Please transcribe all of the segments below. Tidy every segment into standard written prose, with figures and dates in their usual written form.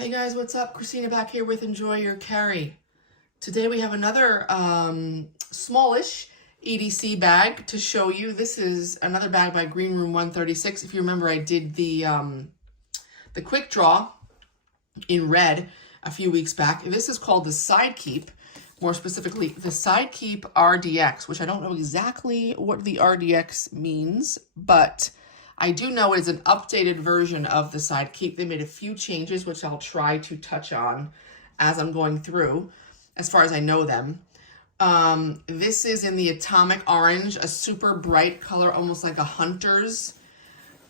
Hey guys, what's up? Christina back here with Enjoy Your Carry. Today we have another smallish EDC bag to show you. This is another bag by Greenroom136. If you remember, I did the quick draw in red a few weeks back. This is called the Sidekeep, more specifically the Sidekeep RDX, which I don't know exactly what the RDX means, but I do know it is an updated version of the Sidekeep. They made a few changes, which I'll try to touch on as I'm going through, as far as I know them. This is in the Atomic Orange, a super bright color, almost like a hunter's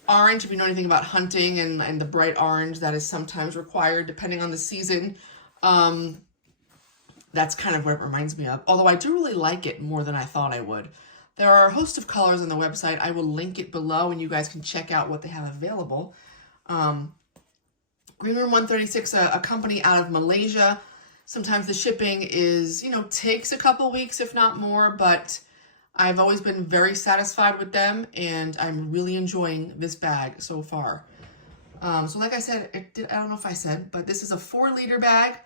orange. If you know anything about hunting and the bright orange that is sometimes required depending on the season, that's kind of what it reminds me of. Although I do really like it more than I thought I would. There are a host of colors on the website. I will link it below and you guys can check out what they have available. Greenroom136, a company out of Malaysia. Sometimes the shipping is, takes a couple weeks, if not more, but I've always been very satisfied with them and I'm really enjoying this bag so far. So like I said, I don't know if I said, but this is a 4-liter bag.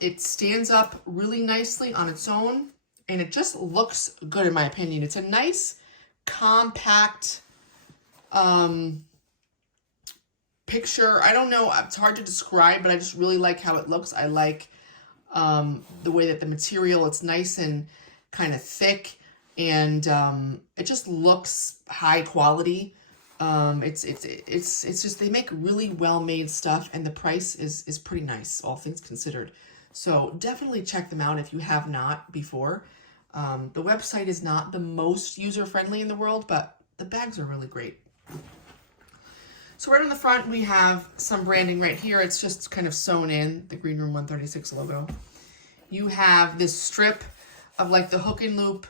It stands up really nicely on its own. And it just looks good in my opinion. It's a nice, compact picture. I don't know, it's hard to describe, but I just really like how it looks. I like the way that the material, it's nice and kind of thick, and it just looks high quality. It's just, they make really well-made stuff, and the price is pretty nice, all things considered. So definitely check them out if you have not before. The website is not the most user-friendly in the world, but the bags are really great. So right on the front, we have some branding right here. It's just kind of sewn in, the Greenroom136 logo. You have this strip of like the hook and loop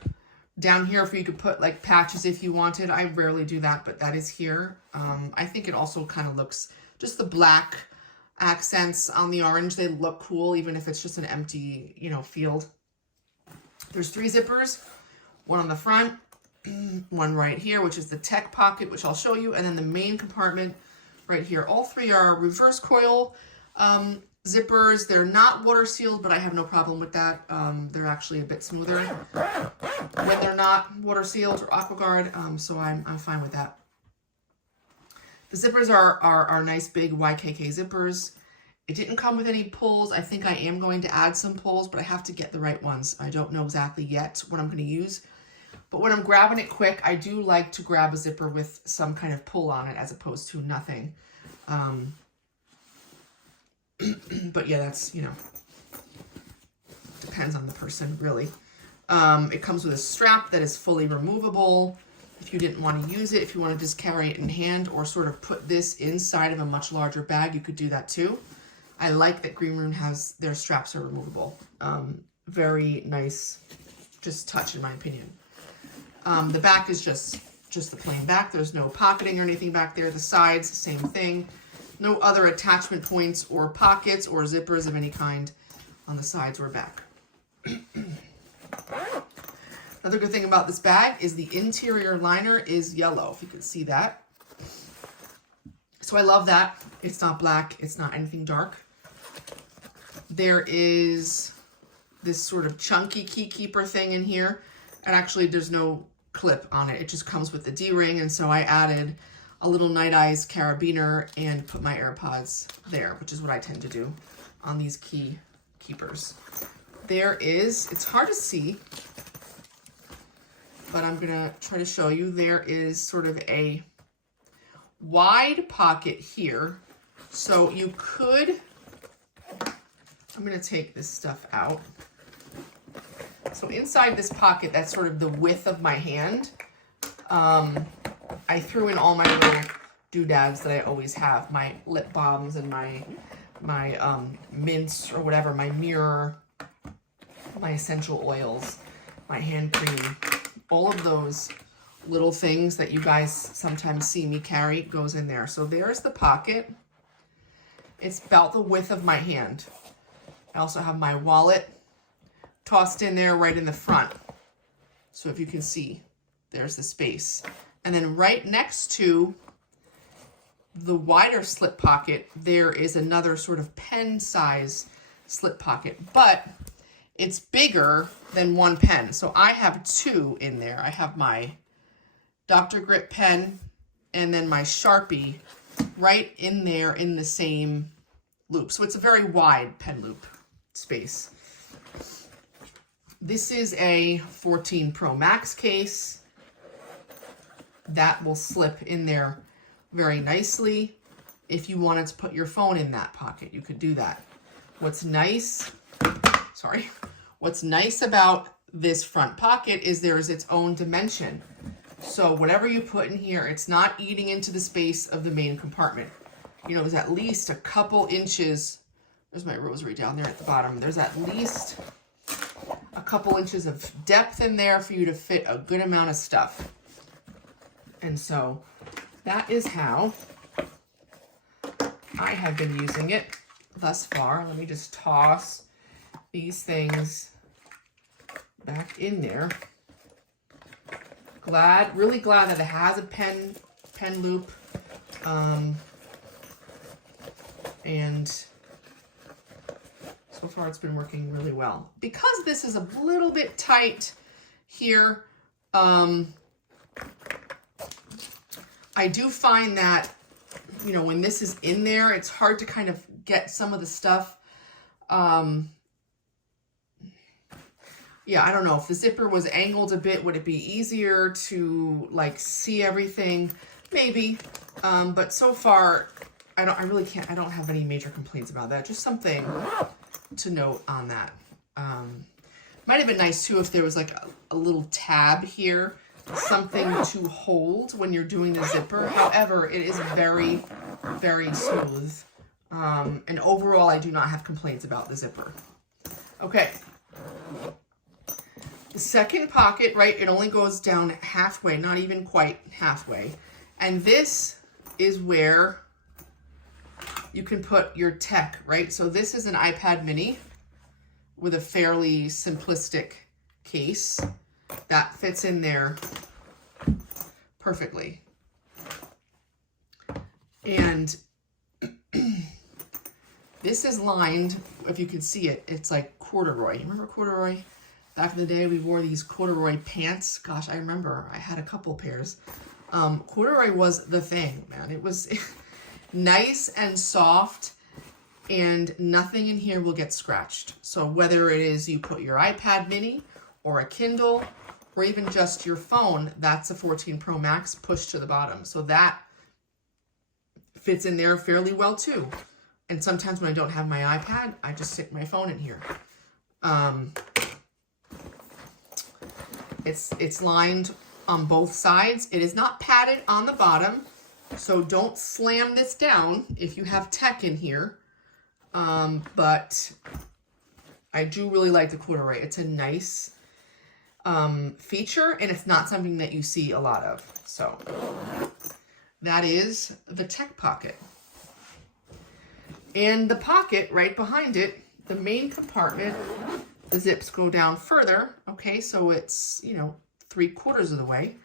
down here for you could put like patches if you wanted. I rarely do that, but that is here. I think it also kind of looks, just the black accents on the orange, they look cool, even if it's just an empty, field. There's 3 zippers, one on the front, one right here, which is the tech pocket, which I'll show you, and then the main compartment right here. All 3 are reverse coil zippers. They're not water sealed, but I have no problem with that. They're actually a bit smoother when they're not water sealed or AquaGuard, so I'm fine with that. The zippers are nice big YKK zippers. It didn't come with any pulls. I think I am going to add some pulls, but I have to get the right ones. I don't know exactly yet what I'm going to use. But when I'm grabbing it quick, I do like to grab a zipper with some kind of pull on it as opposed to nothing. But yeah, that's, depends on the person, really. It comes with a strap that is fully removable. If you didn't want to use it, if you want to just carry it in hand or sort of put this inside of a much larger bag, you could do that too. I like that Greenroom has, their straps are removable. Very nice, just touch in my opinion. The back is just the plain back. There's no pocketing or anything back there. The sides, same thing. No other attachment points or pockets or zippers of any kind on the sides or back. Another good thing about this bag is the interior liner is yellow, if you can see that. So I love that. It's not black, it's not anything dark. There is this sort of chunky key keeper thing in here. And actually there's no clip on it. It just comes with the D-ring. And so I added a little Night Eyes carabiner and put my AirPods there, which is what I tend to do on these key keepers. There is, it's hard to see, but I'm gonna try to show you. There is sort of a wide pocket here. So you could, I'm gonna take this stuff out. So inside this pocket, that's sort of the width of my hand. I threw in all my little doodads that I always have, my lip balms and my mints or whatever, my mirror, my essential oils, my hand cream, all of those little things that you guys sometimes see me carry goes in there. So there's the pocket. It's about the width of my hand. I also have my wallet tossed in there right in the front. So if you can see, there's the space. And then right next to the wider slip pocket, there is another sort of pen size slip pocket, but it's bigger than one pen. So I have two in there. I have my Dr. Grit pen and then my Sharpie right in there in the same loop. So it's a very wide pen loop space. This is a 14 Pro Max case. That will slip in there very nicely. If you wanted to put your phone in that pocket, you could do that. What's nice about this front pocket is there is its own dimension. So whatever you put in here, it's not eating into the space of the main compartment. You know, there's at least a couple inches. There's my rosary down there at the bottom. There's at least a couple inches of depth in there for you to fit a good amount of stuff. And so that is how I have been using it thus far. Let me just toss these things back in there. Really glad that it has a pen loop. And so far it's been working really well. Because this is a little bit tight here, I do find that, you know, when this is in there, it's hard to kind of get some of the stuff. Yeah, I don't know. If the zipper was angled a bit, would it be easier to like see everything? Maybe. But so far, I don't have any major complaints about that. Just something to note on that. Might have been nice too if there was like a little tab here, something to hold when you're doing the zipper. However, it is very, very smooth. And overall, I do not have complaints about the zipper. Okay. The second pocket, right, it only goes down halfway, not even quite halfway. And this is where you can put your tech, right? So this is an iPad mini with a fairly simplistic case that fits in there perfectly. And this is lined, if you can see it, it's like corduroy. Remember corduroy? Back in the day, we wore these corduroy pants. Gosh, I remember I had a couple pairs. Corduroy was the thing, man. It was nice and soft, and nothing in here will get scratched. So whether it is you put your iPad mini or a Kindle or even just your phone, that's a 14 Pro Max pushed to the bottom. So that fits in there fairly well too. And sometimes when I don't have my iPad, I just stick my phone in here. It's lined on both sides. It is not padded on the bottom, so don't slam this down if you have tech in here. But I do really like the corduroy. It's a nice feature, and it's not something that you see a lot of. So that is the tech pocket. And the pocket right behind it, the main compartment, the zips go down further. Okay, so it's, you know, 3/4 of the way.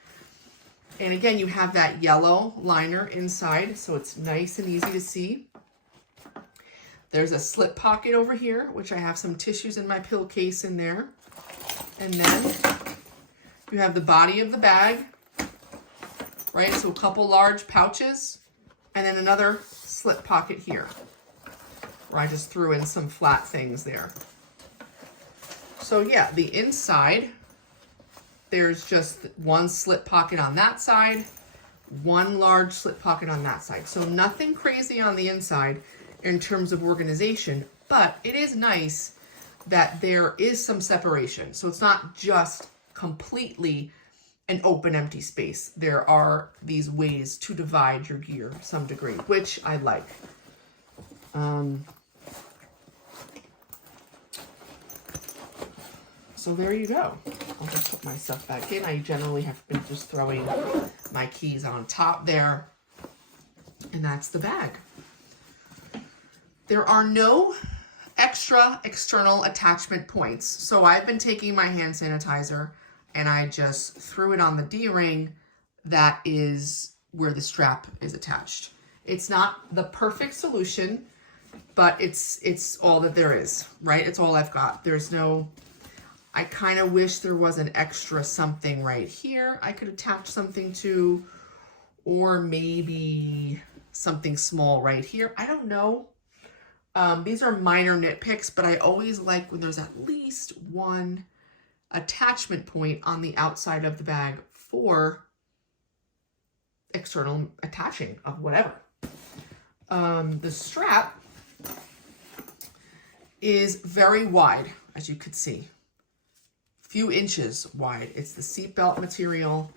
And again, you have that yellow liner inside, so it's nice and easy to see. There's a slip pocket over here, which I have some tissues in my pill case in there. And then you have the body of the bag, right? So a couple large pouches, and then another slip pocket here, where I just threw in some flat things there. So yeah, the inside, there's just one slip pocket on that side, one large slip pocket on that side. So nothing crazy on the inside in terms of organization, but it is nice that there is some separation. So it's not just completely an open, empty space. There are these ways to divide your gear to some degree, which I like. So there you go. I'll just put my stuff back in. I generally have been just throwing my keys on top there. And that's the bag. There are no extra external attachment points. So I've been taking my hand sanitizer and I just threw it on the D-ring that is where the strap is attached. It's not the perfect solution, but it's all that there is, right? It's all I've got. There's no, I kind of wish there was an extra something right here I could attach something to, or maybe something small right here. I don't know. These are minor nitpicks, but I always like when there's at least one attachment point on the outside of the bag for external attaching of whatever. The strap is very wide, as you could see. Few inches wide. It's the seatbelt material.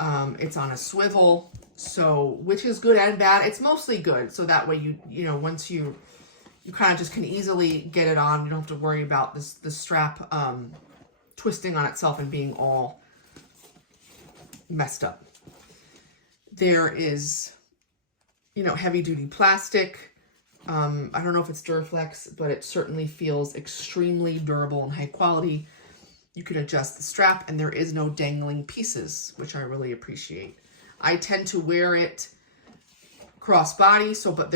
It's on a swivel, so which is good and bad. It's mostly good, so that way you know once you kind of just can easily get it on. You don't have to worry about the strap twisting on itself and being all messed up. There is, you know, heavy duty plastic. I don't know if it's Duraflex, but it certainly feels extremely durable and high quality. You can adjust the strap, and there is no dangling pieces, which I really appreciate. I tend to wear it crossbody, so but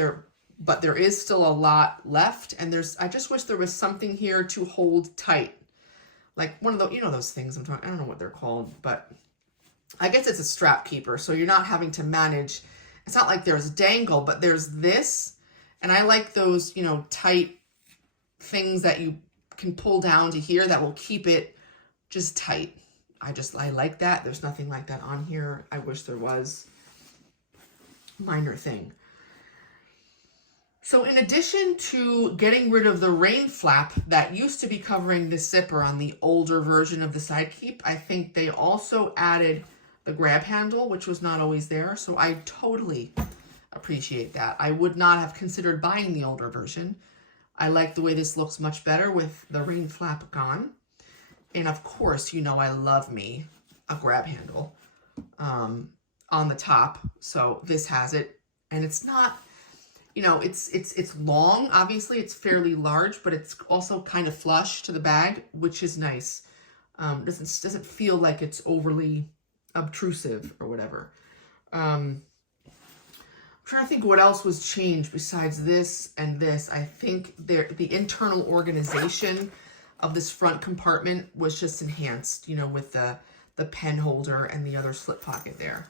there is still a lot left, and I just wish there was something here to hold tight, like one of those, you know, those things I'm talking. I don't know what they're called, but I guess it's a strap keeper, so you're not having to manage. It's not like there's dangle, but there's this, and I like those, you know, tight things that you can pull down to here that will keep it just tight. I like that. There's nothing like that on here. I wish there was. Minor thing. So in addition to getting rid of the rain flap that used to be covering the zipper on the older version of the Sidekeep, I think they also added the grab handle, which was not always there. So I totally appreciate that. I would not have considered buying the older version. I like the way this looks much better with the rain flap gone. And of course, you know, I love me a grab handle on the top. So this has it, and it's not, you know, it's long. Obviously, it's fairly large, but it's also kind of flush to the bag, which is nice. Doesn't feel like it's overly obtrusive or whatever. I'm trying to think what else was changed besides this and this. I think the internal organization of this front compartment was just enhanced, you know, with the pen holder and the other slip pocket there.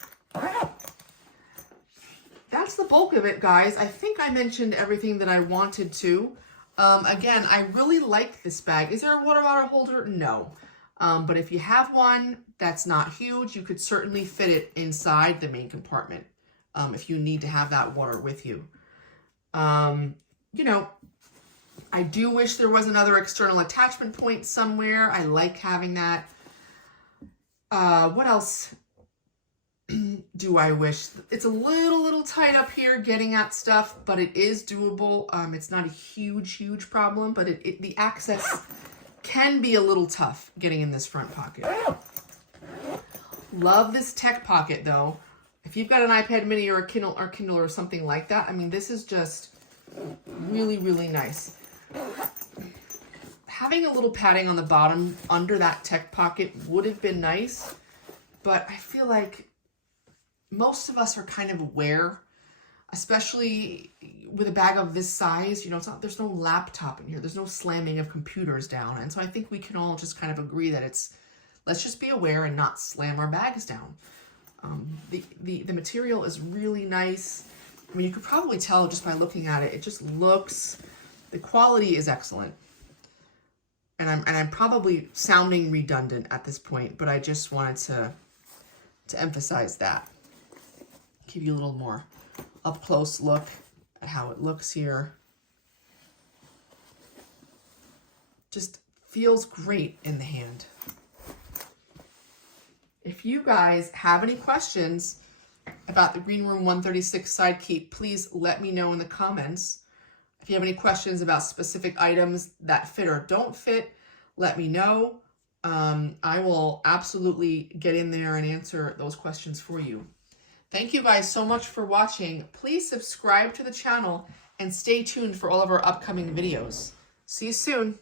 That's the bulk of it, guys. I think I mentioned everything that I wanted to. Again, I really like this bag. Is there a water bottle holder? No. But if you have one that's not huge, you could certainly fit it inside the main compartment if you need to have that water with you. You know, I do wish there was another external attachment point somewhere. I like having that. What else do I wish? It's a little tight up here getting at stuff, but it is doable. It's not a huge problem, but the access can be a little tough getting in this front pocket. Love this tech pocket though. If you've got an iPad mini or a Kindle or something like that, I mean, this is just really nice. Having a little padding on the bottom under that tech pocket would have been nice, but I feel like most of us are kind of aware, especially with a bag of this size, you know, there's no laptop in here. There's no slamming of computers down. And so I think we can all just kind of agree that let's just be aware and not slam our bags down. The material is really nice. I mean, you could probably tell just by looking at it. It just looks, the quality is excellent. And I'm probably sounding redundant at this point, but I just wanted to emphasize that. Give you a little more up close look at how it looks here. Just feels great in the hand. If you guys have any questions about the Greenroom136 Sidekeep, please let me know in the comments. If you have any questions about specific items that fit or don't fit, let me know. I will absolutely get in there and answer those questions for you. Thank you guys so much for watching. Please subscribe to the channel and stay tuned for all of our upcoming videos. See you soon.